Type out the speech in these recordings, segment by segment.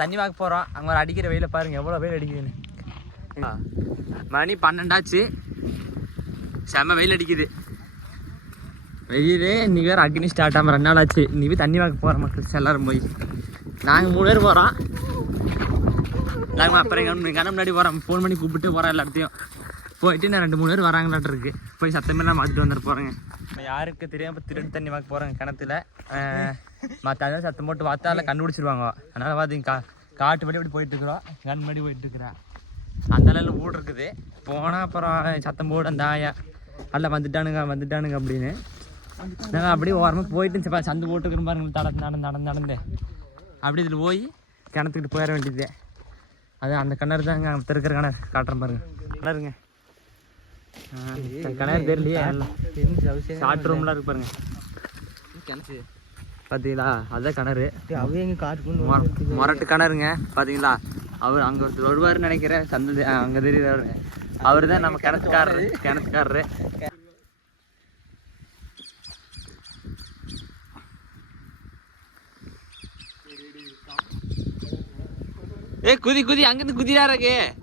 தண்ணி வாங்க போகிறோம் அங்கே ஒரு அடிக்கிற வெயில பாருங்க எவ்வளோ வெயில் அடிக்குதுன்னு. மணி பன்னெண்டாச்சு. செம்ம வெயில் அடிக்குது. வெயில் இன்னைக்கு வேறு அக்னி ஸ்டார்ட் ஆகாம ரெண்டு நாள் ஆச்சு. இன்னைக்கு தண்ணி வாங்க போகிற மக்கள் எல்லாரும் போய். நாங்கள் மூணு பேர் போகிறோம் நாங்கள் அப்புறம் எங்கள் கண்ணு முன்னாடி போகிறோம் ஃபோன் பண்ணி கூப்பிட்டு போகிறோம் எல்லாத்தையும் போயிட்டு நான் ரெண்டு மூணு பேர் வராங்களாட்டு இருக்கு. போய் சத்தமெல்லாம் மாற்றிட்டு வந்துட்டு போகிறேங்க யாருக்கு தெரியாம திருட்டு தண்ணி வாங்க போகிறாங்க கிணத்துல. மற்ற சத்தம் போட்டு வாத்தால கண்டுபிடிச்சிருவாங்க. அதனால் பார்த்தீங்க கா காட்டு படி அப்படி போயிட்டு இருக்கிறோம் கண் முன்னாடி போயிட்டு இருக்கிறேன் அந்த அளவில் வீடு இருக்குது போனால் அப்புறம் சத்தம் போடு அந்த ஆயா அல்ல வந்துட்டானுங்க வந்துட்டானுங்க அப்படின்னு. நாங்கள் அப்படியே ஓரமாக போயிட்டு சந்து போட்டுக்கிற பாருங்க நடந்து நடந்து நடந்து நடந்து. அப்படி இதில் போய் கிணத்துக்கிட்டு போயிட வேண்டியது. அது அந்த கிணறு தாங்க அங்கே இருக்கிற கிணறு. காட்டுறேன் பாருங்க. கிணறுங்க. கிணறு தெரியலையே ஷார்ட் ரூம்லாம் இருக்கு பாருங்க. பார்த்தீங்களா அதுதான் கிணறு. அவங்க எங்க மொர- மொரட்டு கிணறுங்க பாத்தீங்களா? அவர் அங்க ஒருத்தர் வருவாருன்னு நினைக்கிறேன். சந்த அங்க தெரியுறாரு அவர் தான் நம்ம கிணத்துக்காரரு கிணத்துக்காரரு. ஏ குதி குதி. அங்கிருந்து குதியா இருக்கு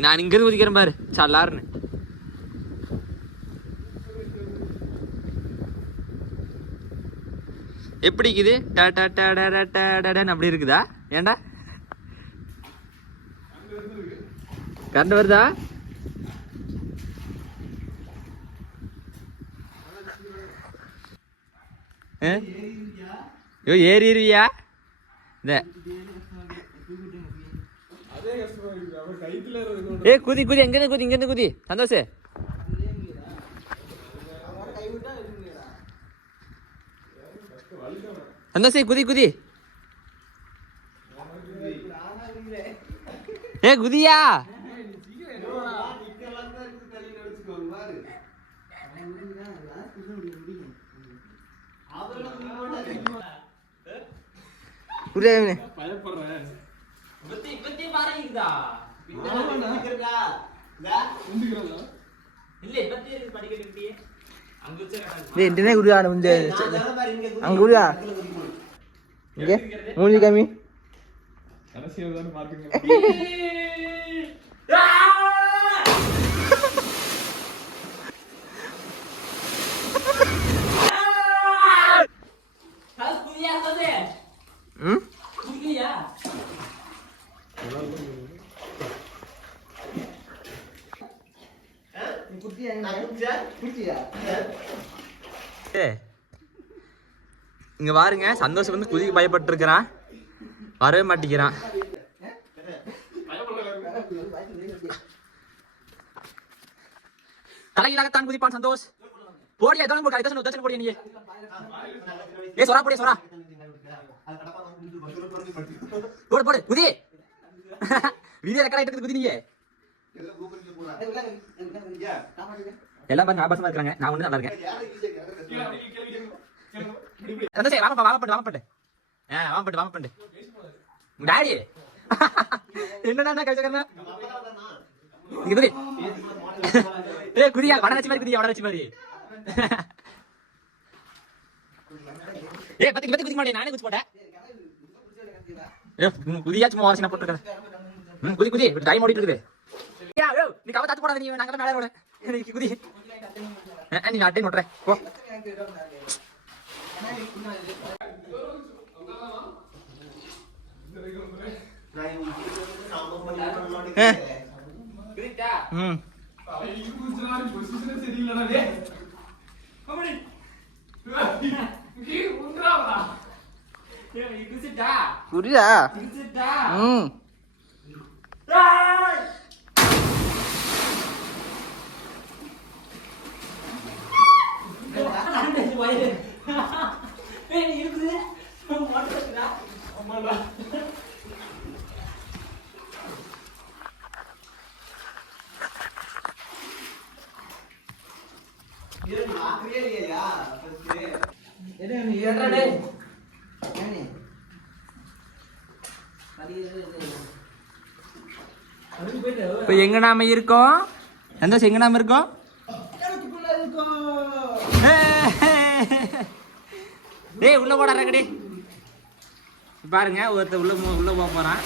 நான் இங்கிருந்து குதிக்கிறேன் பாரு. சல்லாருன்னு. எப்படி இருக்குது அப்படி இருக்குதா? ஏண்டா கரண்ட் வருதா? ஐயோ ஏறிடுவியா இந்த. ஏ குதி குதி எங்கேருந்து குதி இங்கேருந்து குதி. சந்தோஷ். அந்த சே குதி குதி. ஏ குதியா? இல்ல பத்தி படிக்கிட்டு Dene guru ana munde. Angu ya. Oke. Muni kami. Ana sio dan இங்க பாருங்க சந்தோஷம் வந்து குதிக்க பயப்பட்டு இருக்கிறான் வரவே மாட்டேங்கிறான். தலையிலாகத்தான் குதிப்பான் சந்தோஷ். போடியா இதான் போடு இதான் உத்தரவு போடியா நீ? ஏ சொரா போடியா சொரா போடு போடு குதி. வீடியோ ரெக்கார்ட் ஆயிட்டு குதி நீங்க எல்லாம் பாருங்க ஆபாசமா இருக்காங்க நான் ஒண்ணு நல்லா இருக்கேன். சந்தோஷ் வாமப்பா வாமப்பட்டு வாமப்பட்டு. ஆ வாமப்பட்டு வாமப்பட்டு. டாடி. என்னடா கவிச்சக்கண்ணா இது ஏ குதியா வட வச்சு மாதிரி குதியா வட வச்சு மாதிரி. ஏ பத்தி பத்தி குதிக்க மாட்டேன் நானே குச்சி போட்டேன். ஏ குதியா சும்மா வாசனை போட்டுருக்கேன் ம், குதி குதி டைம் ஓடிட்டு இருக்குது. நீ கவ தாத்து போடாத நீ நாங்க மேல ரோட എനിക്ക് കുതി നീ നാട്ടിൽ മുട്ടേ പോ புரியுதா இப்போ எங்க நாம இருக்கோம்? எந்த எங்க நாம இருக்கோம்? டேய் உள்ள போடா ரங்கடி பாருங்க ஒருத்தர் உள்ள போ- உள்ள போக போறான்.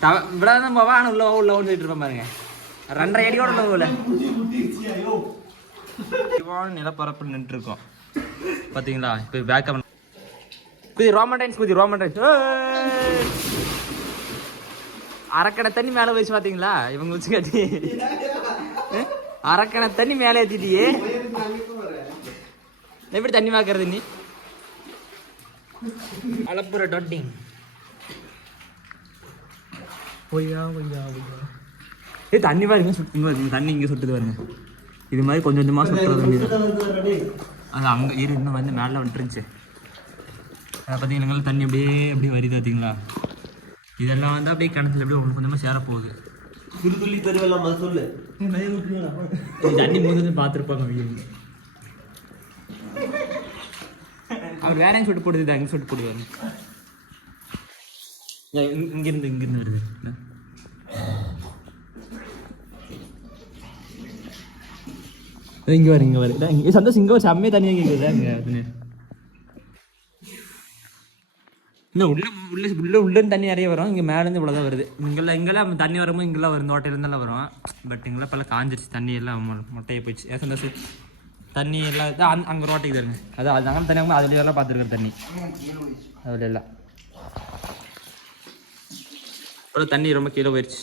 தவ இவ்வளவுதான் போவா ஆனா உள்ள உள்ள சொல்லிட்டு இருப்பான் பாருங்க. ரெண்டரை அடியோட உள்ள நிலப்பரப்பு நின்று இருக்கோம் பாத்தீங்களா? இப்போ பேக்கப் குதி ரோமன் டைன்ஸ் குதி ரோமன் டைன்ஸ் அரக்கடை தண்ணி மேலே வச்சு பாத்தீங்களா? இவங்க வச்சு கட்டி அரக்கணை தண்ணி மேலே ஏத்திட்டியே. எப்படி தண்ணி வாக்குறது நீ? அலப்புற டொட்டிங் ஒய்யா ஒய்யா ஒய்யா ஏ தண்ணி பாருங்க சுட்டு பாருங்க, தண்ணி இங்கே சுட்டுது பாருங்க. இது மாதிரி கொஞ்சம் கொஞ்சமாக சுட்டுறது வேண்டியது. அது அங்கே இரு இன்னும் வந்து மேலே வந்துருந்துச்சு அதை பார்த்தீங்களா தண்ணி அப்படியே அப்படியே வருது பார்த்தீங்களா? இதெல்லாம் வந்து அப்படியே கிணத்துல அப்படியே ஒன்று கொஞ்சமாக சேரப்போகுது துளி துளி பெருவெல்லாம் அது சொல்லு. தண்ணி மூந்து பார்த்துருப்பாங்க வீடு அவர் வேற எங்க சுட்டு போடுது அங்கே சுட்டு போடுவாரு இங்கிருந்து இங்கிருந்து வருது என்ன? இதோ இங்க வரு இங்க வரு இங்க சந்தோஷ் இங்க ஒரு செம்மையா தனியா கேக்குது இங்க. இல்ல உள்ள உள்ள உள்ள உள்ள இருந்து தண்ணி நிறைய வரும் இங்க மேல இருந்து இவ்வளவுதான் வருது இங்கெல்லாம் இங்கெல்லாம் தண்ணி வரும்போது இங்கெல்லாம் வரும் தோட்டையில இருந்தெல்லாம் வரும் பட் இங்கெல்லாம் இப்பெல்லாம் காஞ்சிருச்சு தண்ணி எல்லாம் மொட்டையை போயிடுச்சு ஏன் சந்தோஷ் தண்ணி எல்லாம் இது அங்க- ரோட்டைக்கு தருங்க அது அது அங்கே தண்ணி வாங்க அதுல எல்லாம் பார்த்துருக்குற தண்ணி அதுல எல்லாம் அவ்வளோ தண்ணி ரொம்ப கீழே போயிடுச்சு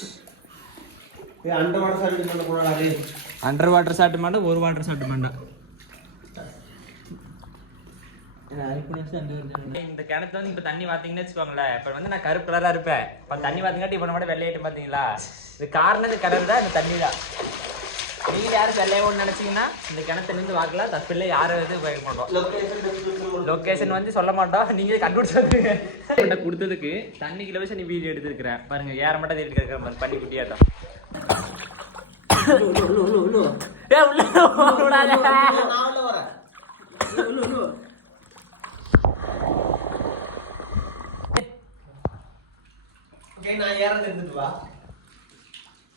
அண்டர் வாட்டர் சாப்பிட்டு மாட்டா ஒரு வாட்டர் சாப்பிட்டு மாட்டா. இந்த கிணத்துல வந்து இப்ப தண்ணி பாத்தீங்கன்னு வச்சுக்கோங்களேன். இப்ப வந்து நான் கருப்பு கலரா இருப்பேன். இப்ப தண்ணி பாத்தீங்கன்னா இப்ப நம்ம வெள்ளையிட்டு பாத்தீங்களா இது காரணம் இந்த கலர் தான் இந்த தண்ணி தான். நீங்க யாரும் வெள்ளையோன்னு நினைச்சீங்கன்னா இந்த கிணத்துல இருந்து வாக்கலாம். தப்பில்லை யாரும் இது பயக்க மாட்டோம். லொகேஷன் வந்து சொல்ல மாட்டோம். நீங்க கண்டுபிடிச்சு கொடுத்ததுக்கு தண்ணி கிலோவேஷன் நீ வீடியோ எடுத்துருக்கிறேன் பாருங்க ஏற மட்டும் எடுத்துருக்கிறேன் பாருங்க பண்ணி குட்டியாட்டம் உள்ள விடாத.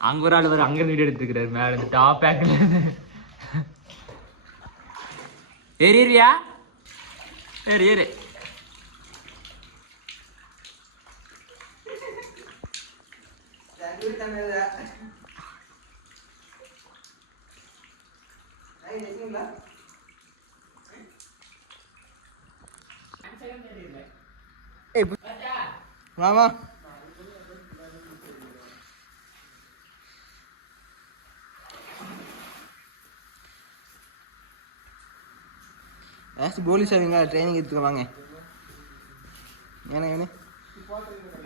அங்க ஒரு ஆள் வர அங்க வீடியோ எடுத்துக்கிறாரு மேல இருந்து டாப் பேக்ல ஏறியா ஏறி ஏறு வாமா ஏசி போலீஸ் அவங்க ட்ரைனிங் எடுத்துக்க வாங்க. ஏன்னா ஏன்னு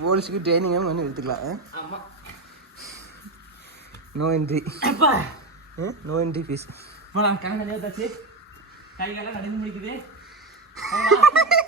போலீஸுக்கு ட்ரைனிங் வந்து எடுத்துக்கலாம் no entry no entry fees கணக்கு கை காலம் நடந்து முடிக்குது.